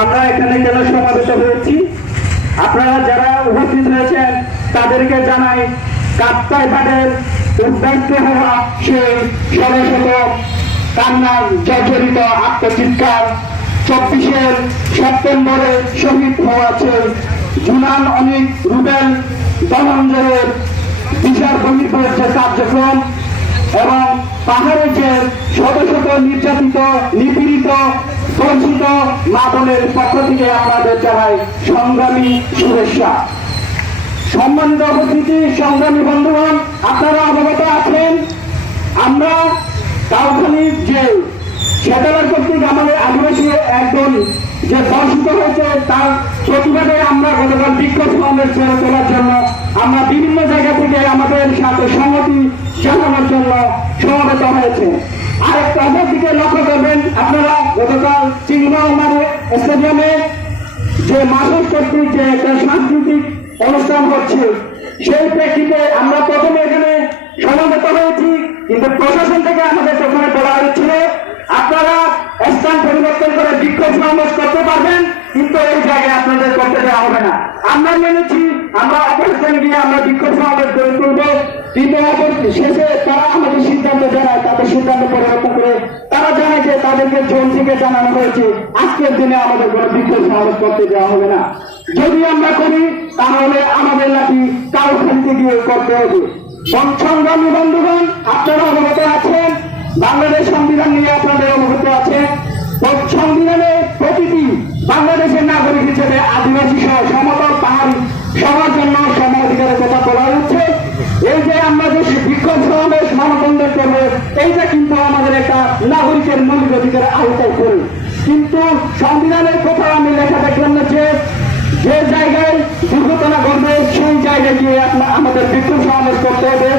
আমরা এখানে কেন সমাবেত হয়েছি, আপনারা যারা উপস্থিত হয়েছেন তাদেরকে জানাই কাপ্তাই ঘাটের উদ্বাস্ত হওয়া সেই শত শত কান্নার জর্জরিত আত্মচিৎকার, 24শে সেপ্টেম্বরে শহীদ হওয়াছে জুনান অনিক রুবেল ধনঞ্জয়ের বিচার বহির্ভূত যে কার্যক্রম এবং পাহাড়ে যে শত শত নির্যাতিত নিপীড়িত বঞ্চিত মা বোনের পক্ষ থেকে আপনাদের জানাই সংগ্রামী শুভেচ্ছা। সম্মানিত উপস্থিতি, সংগ্রামী বন্ধুগণ, আপনারা অবগত আছেন আমরা কাউখালীর যে সেটালার কর্তৃক আমাদের আদিবাসী একজন যে দর্শিত হয়েছে তার প্রতিবাদে আমরা গতকাল বিক্ষোভ সমাবেশ গড়ে তোলার জন্য আমরা বিভিন্ন জায়গা থেকে আমাদের সাথে সংহতি জানানোর জন্য সমবেত হয়েছে। আরেকটা দিকে লক্ষ্য করবেন আপনারা, গতকাল চিংড়িমারি স্টেডিয়ামে যে মাসুস কর্তৃক যে একটা সাংস্কৃতিক অনুষ্ঠান হচ্ছে সেই প্রেক্ষিতে আমরা প্রথমে এখানে সমবেত হয়েছি, কিন্তু প্রশাসন থেকে আমাদের ওখানে বলা হয়েছিল আপনারা স্থান পরিবর্তন করে বিক্ষোভ সমাবেশ করতে পারবেন, কিন্তু এই জায়গায় আপনাদের করতে দেওয়া হবে না। আমরা মেনেছি, আমরা অপরস্থানে গিয়ে আমরা বিক্ষোভ সমাবেশ গড়ে তুলব, কিন্তু শেষে তারা আমাদের সিদ্ধান্ত জানায়, তাদের সিদ্ধান্ত পরিবর্তন করে তারা জানায় যে তাদেরকে জোন থেকে জানানো হয়েছে আজকের দিনে আমাদের কোনো বিক্ষোভ সমাবেশ করতে দেওয়া হবে না। যদি আমরা করি তাহলে আমাদের লাঠি কাউখালীতে গিয়ে করতে হবে। সংগ্রামী বন্ধুগণ, আপনারা অবগত আছেন বাংলাদেশ সংবিধান নিয়ে, আপনাদের অবগত আছেন সংবিধানে প্রতিটি বাংলাদেশের নাগরিক হিসেবে আদিবাসী সহ সমতল পাহাড়ি সবার জন্য সম অধিকারের কথা বলা হচ্ছে। এই যে আমরা যে বিক্ষোভ সমাবেশ মানববন্ধন করবো, এইটা কিন্তু আমাদের একটা নাগরিকের মৌলিক অধিকারের আওতায় করি, কিন্তু সংবিধানের কোথাও আমি লেখা দেখলাম না যে যে জায়গায় দুর্ঘটনা ঘটবে সেই জায়গায় গিয়ে আমাদের বিক্ষোভ সমাবেশ করতে হবে।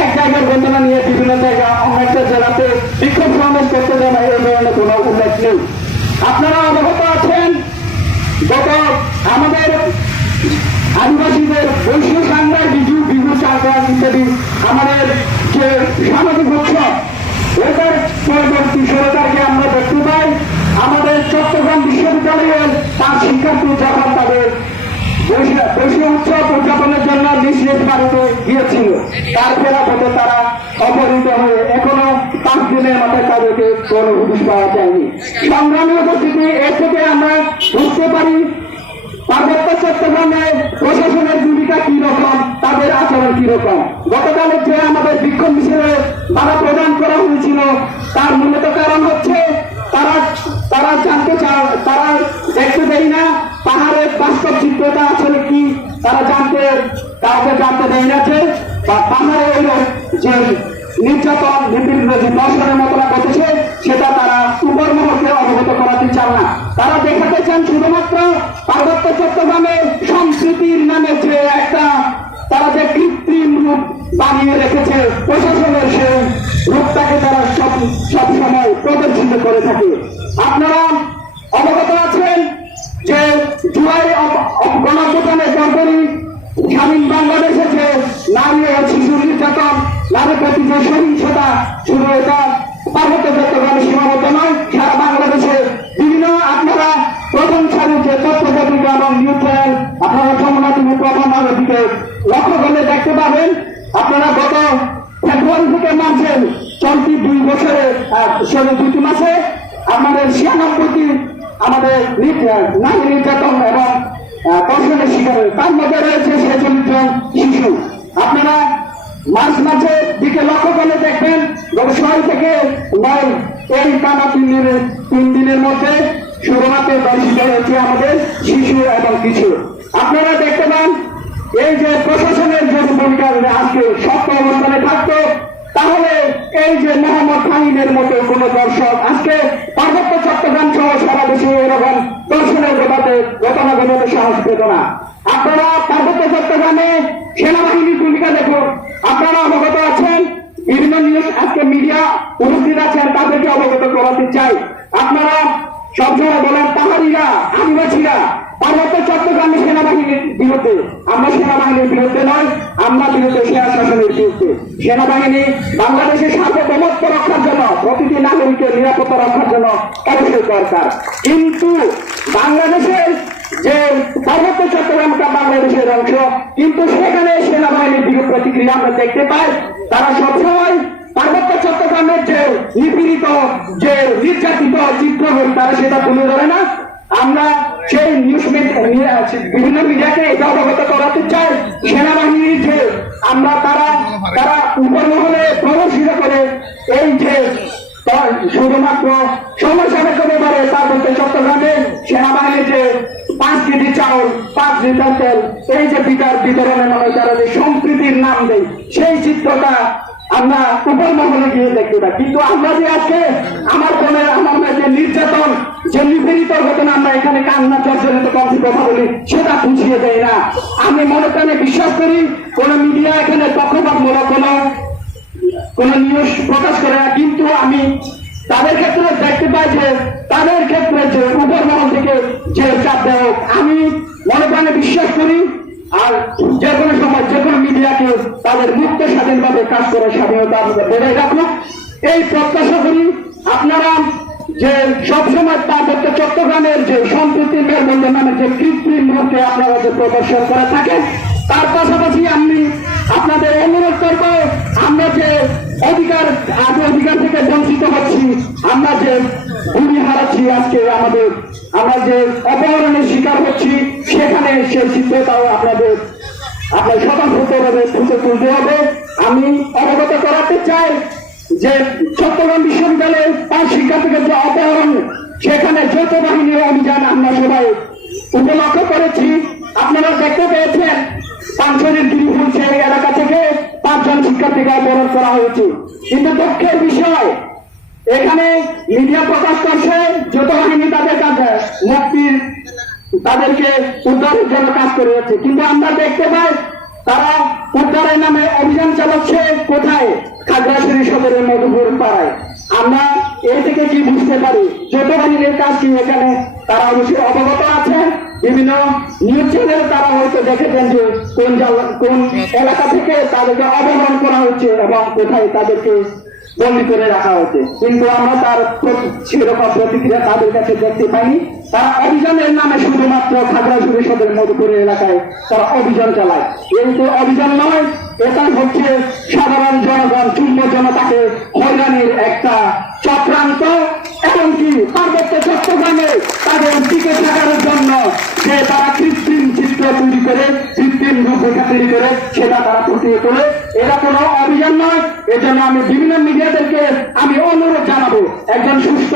এক জায়গার ঘটনা নিয়ে বিভিন্ন জায়গা অন্য একটা জেলাতে বিক্ষোভ সমাবেশ করতে যাবে, এই ধরনের কোনো উল্লেখ নেই। আপনারা অবগত আছেন গত আমাদের আদিবাসীদের বৈশ্ব সাংবাদ বিহু চাঁদা ইত্যাদি আমাদের যে সামাজিক উৎসব, এটার পরবর্তী সরকারকে আমরা দেখতে পাই আমাদের চট্টগ্রাম বিশ্ববিদ্যালয়ের তার শিক্ষার্থী যখন তাদের বৈশ্ব উৎসব উদযাপনের জন্য নিজ বাড়িতে গিয়েছিল, তার ফেরাপথে তারা অপহৃত হয়ে এখনো 5 দিনের মাথায় তাদেরকে কোনো হুদিস পাওয়া যায়নি। সংগ্রামী উপস্থিতি, এর থেকে আমরা বুঝতে পারি পার্বত্য চট্টগ্রামে প্রশাসনের ভূমিকা কি রকম, তাদের আচরণ কি রকম। গতকালে যে আমাদের বিক্ষোভ মিছিলে বাধা প্রদান করা হয়েছিল তার মূলত কারণ হচ্ছে তারা জানতে চায়, তারা দেখতে দেয় না পাহাড়ের বাস্তব চিত্রটা আসলে কি, তারা কাউকে জানতে দেয় না যে পাহাড়ে যে নির্যাতন নিপীড়িত যে দর্শনের মতটা ঘটেছে সেটা তারা উপর মহলকে অবগত করাতে চান না। তারা দেখাতে চান শুধুমাত্র পার্বত্য চট্টগ্রামে সংস্কৃতির নামে যে একটা তারা যে কৃত্রিম রূপ বানিয়ে রেখেছে প্রশাসনের, সেই রূপটাকে তারা সবসময় প্রদর্শিত করে থাকে। আপনারা অবগত আছেন যে জুলাই গণঅভ্যুত্থানের পরপরই স্বাধীন বাংলাদেশে যে নারী ও শিশু নির্যাতন, নারী প্রতি যে সহিংসতা শুরু, এটা পার্বত্য চট্টগ্রামে সীমাবদ্ধ নয়, সারা বাংলাদেশে বিভিন্ন আপনারা প্রথম সারির যে তথ্য পত্রিকা এবং নিউজ চ্যানেল আপনারা যমুনা টিভি প্রথম আলোর দিকে লক্ষ্য করলে দেখতে পাবেন। আপনারা গত ফেব্রুয়ারি থেকে মার্চে চলতি 2 বছরে 2 মাসে আমাদের 96টি আমাদের নারী নির্যাতন এবং ধর্ষণের শিকার, তার মধ্যে রয়েছে 46 জন শিশু। আপনারা মার্চ মাসের দিকে লক্ষ্য করলে দেখবেন 6 থেকে 9 এই টানা 3 দিনের মধ্যে শুরুমাত্র দর্শিত হয়েছে আমাদের শিশু এবং কিশোর। আপনারা দেখতে পান এই যে প্রশাসনের যে ভূমিকা আজকে শক্ত অবস্থানে থাকতো, তাহলে এই যে মোহাম্মদ ফাহিমের মতো কোন দর্শক আজকে পার্বত্য চট্টগ্রাম সহ সারা দেশে এরকম দর্শনের ঘটনা ঘটাতে সাহস পেত না। আপনারা পার্বত্য চট্টগ্রামে সেনাবাহিনীর ভূমিকা দেখুন, আপনারা অবগত আছেন, বিভিন্ন নিউজ আজকে মিডিয়া উপস্থিত আছেন, তাদেরকে অবগত করাতে চাই। আপনারা সবসময় বলেন পাহাড়িরা, আদিবাসীরা পার্বত্য চট্টগ্রামে সেনাবাহিনীর বিরুদ্ধে, আমরা সেনাবাহিনীর বিরুদ্ধে নয়, আমরা বিরুদ্ধে শেয়ার শাসনের বিরুদ্ধে। সেনাবাহিনী বাংলাদেশের সার্বভৌমত্ব রক্ষার জন্য, প্রতিটি নাগরিকের নিরাপত্তা রক্ষার জন্য অবশ্যই দরকার, কিন্তু বাংলাদেশ পার্বত্য চট্টগ্রামটা বাংলাদেশের অংশ, কিন্তু সেখানে সেনাবাহিনীর বিরূপ প্রতিক্রিয়া আমরা দেখতে পাই। তারা সবসময় পার্বত্য চট্টগ্রামের যে নিপীড়িত, যে নির্যাতিত চিত্র, তারা সেটা তুলে ধরে না। আমরা সেই নিউজ বিভিন্ন মিডিয়াকে এটা অবগত করাতে চাই, সেনাবাহিনীর যে আমরা তারা উপরমহলে প্রদর্শিত করে এই যে শুধুমাত্র সমস্যা করতে পারে পার্বত্য চট্টগ্রামে সেনাবাহিনীর যে 5 কেজি চাউল, 5 লিটার তেল, এই যে বিতরণের নামে তারা যে সম্প্রীতির নাম দেয়, সেই চিত্রটা আমরা উপর মহলে গিয়ে দেখতে পাই। কিন্তু আমরা যে আজকে আমার যে নির্যাতন, যে নিপীড়িত ঘটনা আমরা এখানে কান্না জর্জরিত কণ্ঠে কথা বলি, সেটা বুঝিয়ে দেয় না। আমি মনে প্রাণে বিশ্বাস করি কোন মিডিয়া এখানে পক্ষপাতমূলক কোন নিউজ প্রকাশ করে না, কিন্তু আমি তাদের ক্ষেত্রে দেখতে পাই যে তাদের ক্ষেত্রে যে উপর মহল থেকে যে চাপ দেয়, আমি মনে প্রাণে বিশ্বাস করি আর যে কোনো সময় যে কোনো মিডিয়াকে তাদের মুক্ত স্বাধীনভাবে কাজ করার স্বাধীনতা বজায় রাখুক, এই প্রত্যাশা করি। আপনারা যে সবসময় পার্বত্য চট্টগ্রামের যে সম্প্রীতির মেলবন্ধন নামে যে কৃত্রিম রূপে আপনারা যে প্রদর্শন করে থাকেন, তার পাশাপাশি আমি আপনাদের অনুরোধ করব, আমরা যে অধিকার থেকে বঞ্চিত হচ্ছি, আমরা যে ভূমি হারাচ্ছি, আজকে আমরা যে অপহরণের শিকার হচ্ছি, সেখানে সেই চিত্রটাও আপনার স্বতন্ত্রভাবে ফুটে তুলতে হবে। আমি অবগত করাতে চাই যে চট্টগ্রাম বিশ্ববিদ্যালয়ের 5 শিক্ষার্থীদের যে অপহরণ, সেখানে যৌথ বাহিনীর অভিযান আমরা সবাই উপলক্ষ করেছি। আপনারা দেখতে পেয়েছেন পাঁচজনের গিরিফুল সেই এলাকা থেকে 5 জন শিক্ষার্থীকে অপহরণ করা হয়েছে। কিন্তু দুঃখের বিষয়, এখানে মিডিয়া প্রকাশ করছে যৌথ বাহিনী তাদের কাছে তাদেরকে উদ্ধারের জন্য কাজ করে যাচ্ছে, কিন্তু আমরা দেখতে পাই তারা উদ্ধারের নামে অভিযান চালাচ্ছে কোথায়? খাগড়াছড়ি সদরের মধুপুর পাড়ায়। আমরা এই থেকে কি বুঝতে পারি? যৌথ বাহিনীর কাজ কি এখানে? তারা অবশ্যই অবগত আছে, বিভিন্ন নিউজ চ্যানেল তারা হয়তো দেখেছেন যে কোন এলাকা থেকে তাদেরকে অপহরণ করা হচ্ছে এবং কোথায় তাদেরকে বন্দী করে রাখা হচ্ছে, কিন্তু আমরা তার সেরকম প্রতিক্রিয়া তাদের কাছে দেখতে পাইনি। তারা অভিযানের নামে শুধুমাত্র খাগড়াছড়ি সদর মধুপুর এলাকায় তারা অভিযান চালায়, কিন্তু অভিযান নয়, এটা হচ্ছে সাধারণ জনগণ, চূর্ণ জনতাকে হয়রানির একটা চক্রান্ত। এমনকি পার্বত্য চট্টগ্রামে তাদের টিকে থাকার জন্য যে তারা কৃত্রিম চিত্র তৈরি করে, কৃত্রিম রূপরেখা তৈরি করে সেটা তারা ফুটিয়ে তোলে, এটা কোনো অভিযান নয়। এজন্য আমি বিভিন্ন মিডিয়াদেরকে আমি অনুরোধ জানাবো, একজন সুস্থ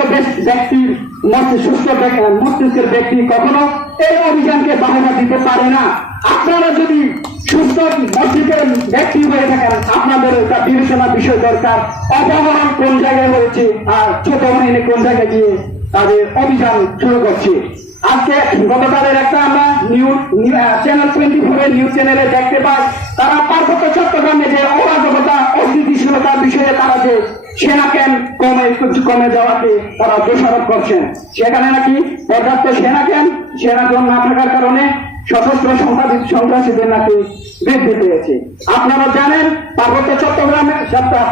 ব্যক্তির মস্তিষ্কের ব্যক্তি কখনো এই অভিযানকে বাহবা দিতে পারে না। আপনারা যদি সুস্থ মস্তিষ্কের ব্যক্তি হয়ে থাকেন, আপনাদের একটা বিবেচনা বিষয় দরকার, অপহরণ কোন জায়গায় হয়েছে আর ছোট বাহিনী কোন জায়গায় গিয়ে তাদের অভিযান শুরু করছে। আজকে গতকালের একটা আমরা চ্যানেল 24 নিউজ চ্যানেলে দেখতে পাই, তারা পার্বত্য চট্টগ্রামে যে অরাজকতা, অস্থিতিশীলতার বিষয়ে তারা যে সেনা ক্যাম্প কমে যাওয়াকে তারা দোষারোপ করছেন। সেখানে নাকি পর্যাপ্ত সেনা ক্যাম্প না থাকার কারণে সশস্ত্র সন্ত্রাসীদের নাকি বৃদ্ধি পেয়েছে। আপনারা জানেন পার্বত্য চট্টগ্রামে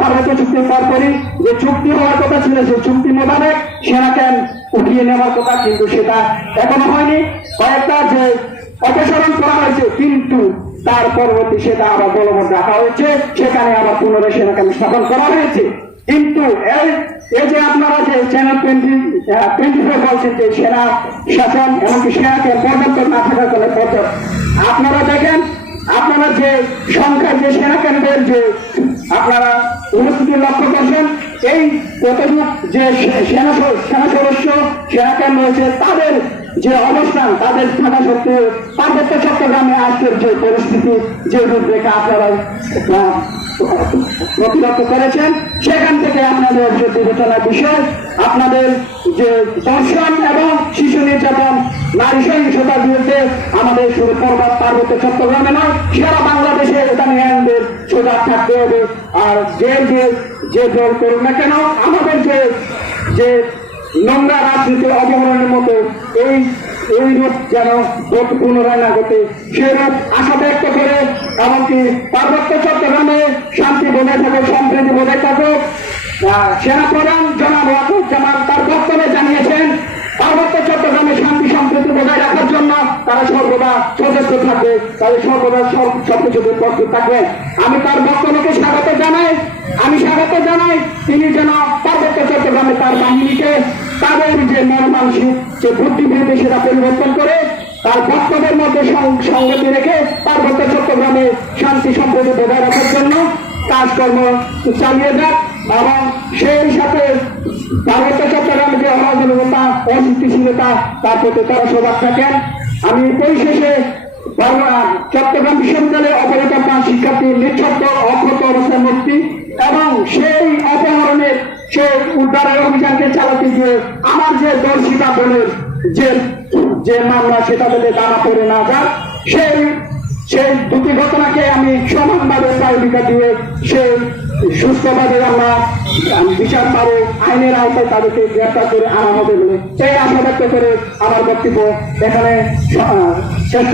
পার্বত্য চুক্তির পরপরই যে চুক্তি হওয়ার কথা ছিল, সেই চুক্তি মোতাবেক সেনা ক্যাম্প উঠিয়ে নেওয়ার কথা, কিন্তু সেটা এখনো হয়নি। কয়েকটা যে অপসারণ করা হয়েছে, কিন্তু তার পরবর্তী সেটা আবার বলবৎ রাখা হয়েছে, সেখানে আবার পুনরায় সেনা ক্যাম্প স্থাপন করা হয়েছে। কিন্তু এই যে আপনারা যে চ্যানেল 24 বলছেন যে সেনা শাসন এমনকি সেনাকে পর্যাপ্ত না থাকার ফলে আপনারা দেখেন, আপনারা যে সংখ্যায় যে সেনা কেন্দ্রের যে আপনারা উপস্থিতি লক্ষ্য করছেন, এই কতটুক যে সেনা সদস্য সেনা কেন্দ্র রয়েছে তাদের যে অবস্থান, তাদের থাকা সত্ত্বেও পার্বত্য চট্টগ্রামে আজকের যে পরিস্থিতি, যে রূপরেখা আপনারা প্রতিরক্ষ করেছেন, সেখান থেকে আপনাদের যে বিবেচনার বিষয়, আপনাদের যে দর্শন এবং শিশু নির্যাতন, নারী সহিংসতার বিরুদ্ধে আমাদের শুধু পার্বত্য চট্টগ্রামে নয়, সারা বাংলাদেশে এটা নিয়ে আমাদের সজাগ থাকতে হবে। আর যে দল করুন না কেন, আমাদের যে নোংরা রাজনীতি অপহরণের মতো এই রূপ যেন পুনরায় না ঘটে, সেরূপ আশা ব্যক্ত করে এমনকি পার্বত্য চট্টগ্রামে শান্তি বজায় থাকুক, সম্প্রীতি বজায় থাকুক। সেনাপ্রধান জনাব ওয়াকারুজ্জামান তার বক্তব্যে জানিয়েছেন পার্বত্য চট্টগ্রামে শান্তি সম্প্রীতি বজায় রাখার জন্য তারা সর্বদা সচেষ্ট থাকবে, তাহলে সর্বদা সবকিছুতে প্রস্তুত থাকবে। আমি তার বক্তব্যকে স্বাগত জানাই তিনি যেন পার্বত্য চট্টগ্রামে তার বাহিনীকে তাদের যে মন মানসিক যে বুদ্ধিবৃত্তি সেটা পরিবর্তন করে তার বক্তব্যের মধ্যে সংগতি রেখে পার্বত্য চট্টগ্রামে শান্তি সম্প্রীতি বজায় রাখার জন্য কাজকর্ম চালিয়ে যাক এবং সেই সাথে পার্বত্য চট্টগ্রামে যে অরাজকতা অস্থিতিশীলতা তার প্রতি তারা সজাগ থাকেন। আমি পরিশেষে চট্টগ্রাম বিশ্ববিদ্যালয়ে অপহৃত 5 শিক্ষার্থীর নিঃশব্দ অক্ষত অবস্থায় মুক্তি এবং সেই অপহরণের সেই উদ্ধারের অভিযানকে চালাতে গিয়ে আমার যে দর্শিতা বলে যে মামলা সেটা যাতে দানা পড়ে না যাক, সেই দুটি ঘটনাকে আমি সমানভাবে প্রায়োরিটি দিয়ে সেই সুস্থভাবে আমরা বিচার পাবো, আইনের আওতায় তাদেরকে গ্রেফতার করে আনা হবে বলে সেই আশা ব্যক্ত করে আমার বক্তব্য এখানে শেষ